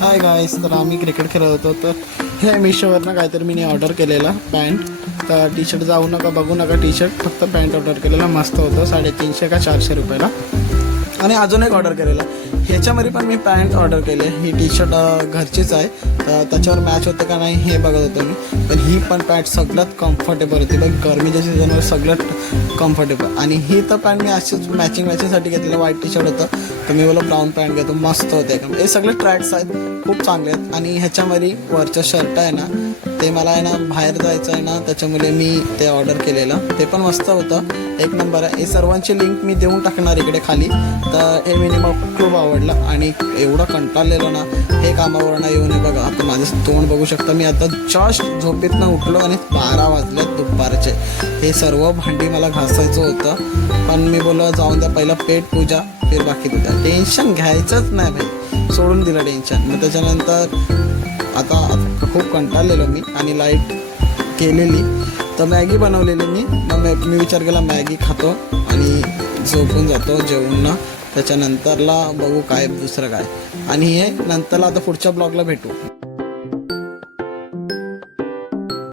Hi guys, तर आम्ही cricket खेळत होतो. तर हे मिशोवरनं काहीतरी मी ऑर्डर केलेला पॅन्ट. तर टी शर्ट जाऊ नका, बघू नका. टी शर्ट फक्त पॅन्ट ऑर्डर केलेला, मस्त होतं. 350 का 400 रुपयाला. आणि अजून एक ऑर्डर केलेला. ह्याच्यामध्ये पण मी पॅन्ट ऑर्डर केले. ही टी शर्ट घरचीच आहे, तर त्याच्यावर मॅच होतं का नाही हे बघत होतो मी. पण ही पण पॅन्ट सगळ्यात कम्फर्टेबल होती बघ. गरमीच्या सीझनवर सगळ्यात कम्फर्टेबल. आणि ही तर पॅन्ट मी अशीच मॅचिंगसाठी घेतलेलं. व्हाईट टी शर्ट होतं, तर मी बोला ब्राऊन पॅन्ट घेतो, मस्त होते एकदम. हे सगळे ट्रॅक्स आहेत, खूप चांगले आहेत. आणि ह्याच्यामध्ये वरचं शर्ट आहे ना, ते मला आहे ना बाहेर जायचं आहे ना, त्याच्यामुळे मी ते ऑर्डर केलेलं. ते पण मस्त होतं, एक नंबर आहे. हे सर्वांची लिंक मी देऊन टाकणार इकडे खाली. तर हे मिनिमम खूप आवडलं. आणि एवढं कंटाळलेलं ना हे कामावरनं येऊन. बघा आता माझं तोंड बघू शकता. मी आता जस्ट झोपेतनं उठलो आणि 12 वाजलेत दुपारचे. हे सर्व भांडी मला घासायचं होतं, पण मी बोललो जाऊन द्या, पहिलं पेट पूजा फिर बाकी तुझा. टेन्शन घ्यायचंच नाही भाई, सोडून दिलं टेन्शन. मग त्याच्यानंतर आता खूप कंटाळलेलो मी आणि लाईट केलेली. तर मॅगी बनवलेली मी. मग मी विचार केला मॅगी खातो आणि झोपून जातो जेवून ना. त्याच्यानंतरला बघू काय दुसरं काय. आणि हे नंतरला आता पुढच्या ब्लॉगला भेटू.